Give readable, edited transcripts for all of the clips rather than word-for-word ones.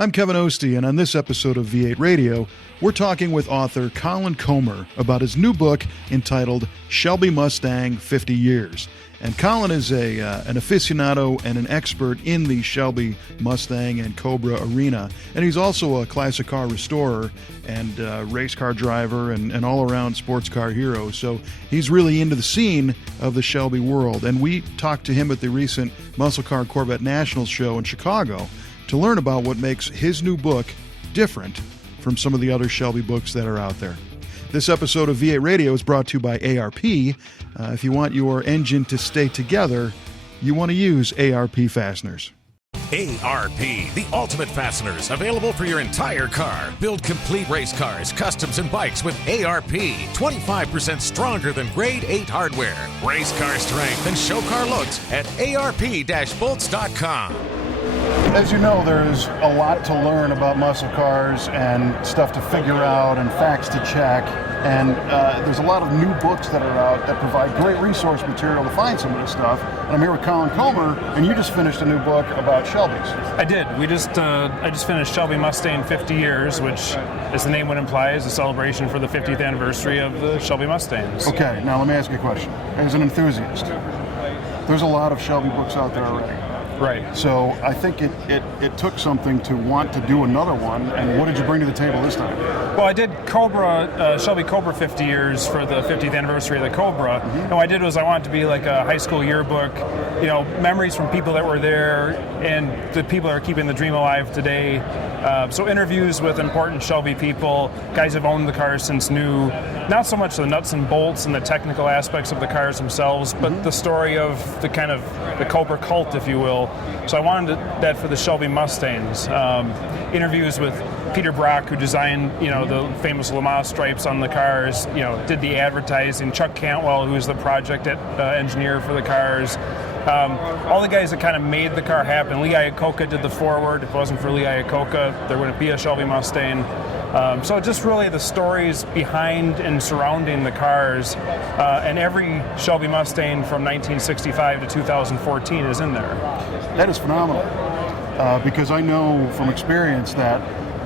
I'm Kevin Ostie, and on this episode of V8 Radio, we're talking with author Colin Comer about his new book entitled Shelby Mustang 50 Years. And Colin is an aficionado and an expert in the Shelby Mustang and Cobra arena. And he's also a classic car restorer and race car driver and all-around sports car hero. So he's really into the scene of the Shelby world. And we talked to him at the recent Muscle Car Corvette Nationals show in Chicago to learn about what makes his new book different from some of the other Shelby books that are out there. This episode of V8 Radio is brought to you by ARP. If you want your engine to stay together, you want to use ARP fasteners. ARP, the ultimate fasteners, available for your entire car. Build complete race cars, customs, and bikes with ARP. 25% stronger than grade 8 hardware. Race car strength and show car looks at arp-bolts.com. As you know, there's a lot to learn about muscle cars and stuff to figure out and facts to check. And there's a lot of new books that are out that provide great resource material to find some of this stuff. And I'm here with Colin Comer, and you just finished a new book about Shelbys. I did. I just finished Shelby Mustang 50 Years, which, as the name would imply, is a celebration for the 50th anniversary of the Shelby Mustangs. Okay, now let me ask you a question. As an enthusiast, there's a lot of Shelby books out there already. Right. So I think it took something to want to do another one. And what did you bring to the table this time? Well, I did Shelby Cobra 50 Years for the 50th anniversary of the Cobra. Mm-hmm. And what I did was I wanted to be like a high school yearbook, memories from people that were there and the people that are keeping the dream alive today. So interviews with important Shelby people, guys who've owned the cars since new. Not so much the nuts and bolts and the technical aspects of the cars themselves, but the story of the kind of the Cobra cult, if you will. So I wanted that for the Shelby Mustangs. Interviews with Peter Brock, who designed, the famous Le Mans stripes on the cars, did the advertising. Chuck Cantwell, who was the project engineer for the cars. All the guys that kind of made the car happen. Lee Iacocca did the foreword. If it wasn't for Lee Iacocca, there wouldn't be a Shelby Mustang. So just really the stories behind and surrounding the cars, and every Shelby Mustang from 1965 to 2014 is in there. That is phenomenal, because I know from experience that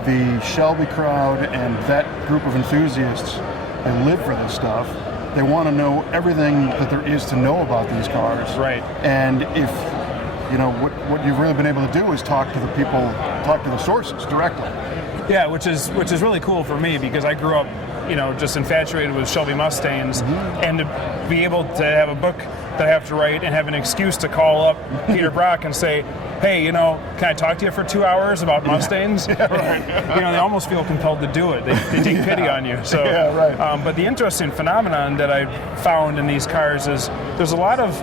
the Shelby crowd and that group of enthusiasts, they live for this stuff. They want to know everything that there is to know about these cars. Right. And if, what you've really been able to do is talk to the people, talk to the sources directly. Yeah, which is really cool for me because I grew up, just infatuated with Shelby Mustangs, and to be able to have a book that I have to write and have an excuse to call up Peter Brock and say, hey, can I talk to you for 2 hours about Mustangs? Yeah, right. They almost feel compelled to do it. They take pity on you. So, yeah, right. But the interesting phenomenon that I've found in these cars is there's a lot of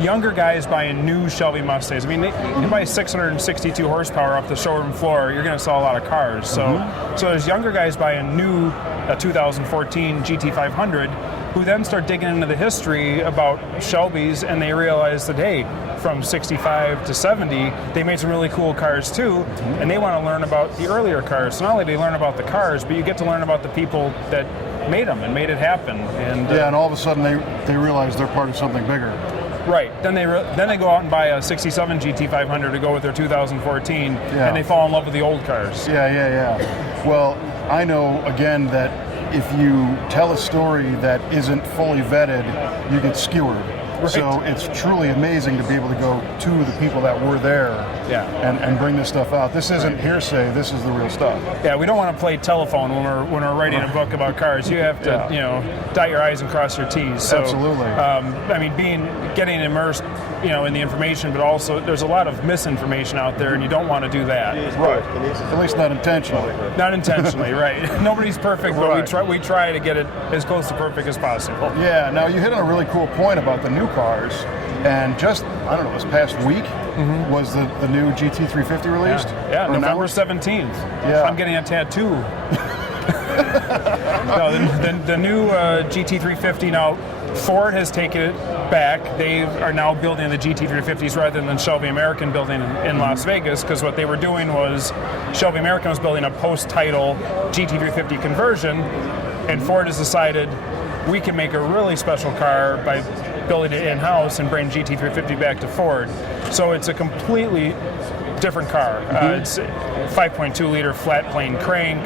younger guys buying new Shelby Mustangs. I mean, you can buy 662 horsepower off the showroom floor, you're going to sell a lot of cars. So there's younger guys buying new 2014 GT500 who then start digging into the history about Shelbys, and they realize that, hey, from 65 to 70, they made some really cool cars too, and they want to learn about the earlier cars. So not only do they learn about the cars, but you get to learn about the people that made them and made it happen. And and all of a sudden they realize they're part of something bigger. Right. Then they go out and buy a 67 GT500 to go with their 2014, and they fall in love with the old cars. Yeah. Well, I know, again, that if you tell a story that isn't fully vetted, you get skewered. Right. So it's truly amazing to be able to go to the people that were there and bring this stuff out. This isn't hearsay, this is the real stuff. Yeah, we don't want to play telephone when we're writing a book about cars. You have to, dot your I's and cross your T's. So, absolutely. Getting immersed, in the information, but also there's a lot of misinformation out there, and you don't want to do that. Right. At least not intentionally. Not intentionally, right. Nobody's perfect, but we try to get it as close to perfect as possible. Yeah, now you hit on a really cool point about the new cars, and just, this past week was the new GT350 released? Yeah, November 17th. Yeah. I'm getting a tattoo. No, the new GT350 now, Ford has taken it back. They are now building the GT350s rather than Shelby American building in Las Vegas, because what they were doing was Shelby American was building a post-title GT350 conversion, and Ford has decided we can make a really special car by building it in-house and bring GT350 back to Ford. So it's a completely different car. It's 5.2 liter flat plane crank.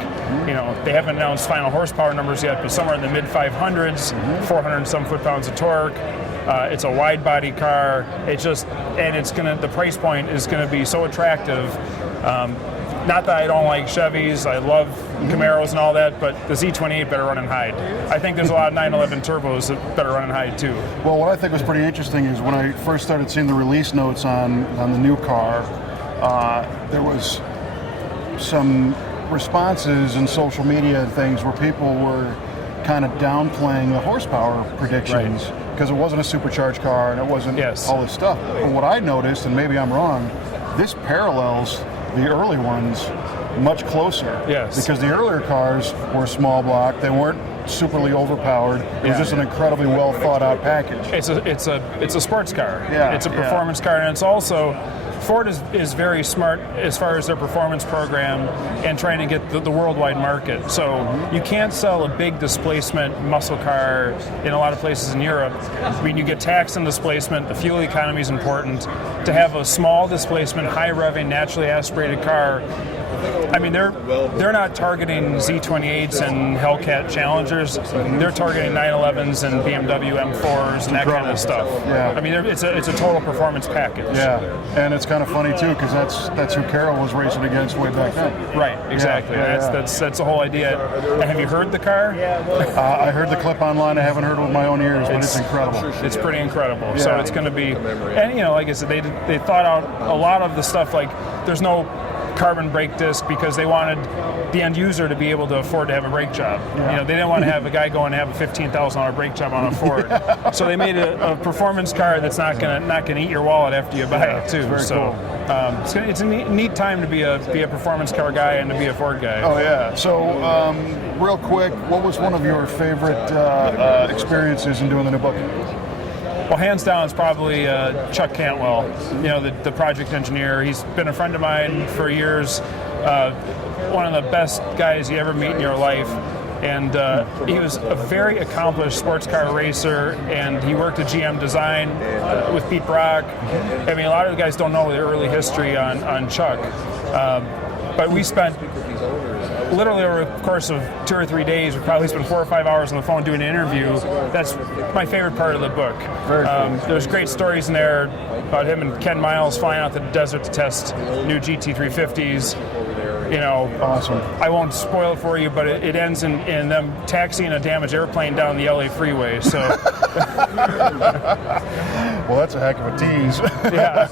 You know, they haven't announced final horsepower numbers yet, but somewhere in the mid 500s, 400 and some foot-pounds of torque. It's a wide body car. The price point is gonna be so attractive. Not that I don't like Chevys, I love Camaros and all that, but the Z28 better run and hide. I think there's a lot of 911 turbos that better run and hide too. Well, what I think was pretty interesting is when I first started seeing the release notes on the new car, there was some responses in social media and things where people were kind of downplaying the horsepower predictions because it wasn't a supercharged car and it wasn't all this stuff. But what I noticed, and maybe I'm wrong, this parallels the early ones much closer. Yes. Because the earlier cars were small block, they weren't superly overpowered. It was just an incredibly well thought out package. It's a sports car. Yeah. It's a performance car, and it's also Ford is very smart as far as their performance program and trying to get the worldwide market. So you can't sell a big displacement muscle car in a lot of places in Europe. I mean, you get tax and displacement, the fuel economy is important. To have a small displacement, high revving, naturally aspirated car, I mean, they're not targeting Z28s and Hellcat Challengers. They're targeting 911s and BMW M4s and that kind of stuff. Yeah. I mean, it's a total performance package. Yeah, and it's kind of funny too because that's who Carroll was racing against way back then. Right. Exactly. That's the whole idea. And have you heard the car? I heard the clip online. I haven't heard it with my own ears, but it's incredible. It's pretty incredible. Yeah. So it's going to be, and like I said, they thought out a lot of the stuff. Like there's no carbon brake disc because they wanted the end user to be able to afford to have a brake job. Yeah. They didn't want to have a guy go and have a $15,000 brake job on a Ford. So they made a performance car that's not gonna eat your wallet after you buy it too. So cool. It's a neat time to be a performance car guy and to be a Ford guy. Oh yeah. So real quick, what was one of your favorite experiences in doing the new book? Well, hands down, it's probably Chuck Cantwell, the project engineer. He's been a friend of mine for years, one of the best guys you ever meet in your life. And he was a very accomplished sports car racer, and he worked at GM Design with Pete Brock. I mean, a lot of the guys don't know the early history on Chuck. But we spent literally over the course of 2 or 3 days, we probably spent 4 or 5 hours on the phone doing an interview. That's my favorite part of the book. Very cool. There's great stories in there about him and Ken Miles flying out to the desert to test new GT350s. Awesome. I won't spoil it for you, but it ends in them taxiing a damaged airplane down the LA freeway. So, well, that's a heck of a tease. Yeah.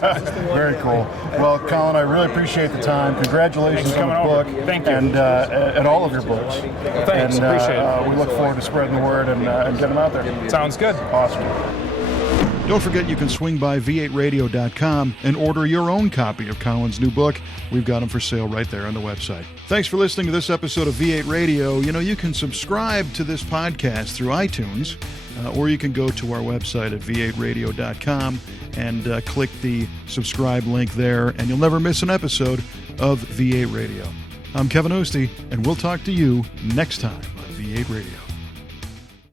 Very cool. Well, Colin, I really appreciate the time. Congratulations on the book. Thank you. And all of your books. Thanks. Appreciate it. We look forward to spreading the word and getting them out there. Sounds good. Awesome. Don't forget you can swing by v8radio.com and order your own copy of Colin's new book. We've got them for sale right there on the website. Thanks for listening to this episode of V8 Radio. You can subscribe to this podcast through iTunes, or you can go to our website at v8radio.com and click the subscribe link there, and you'll never miss an episode of V8 Radio. I'm Kevin Ostie, and we'll talk to you next time on V8 Radio.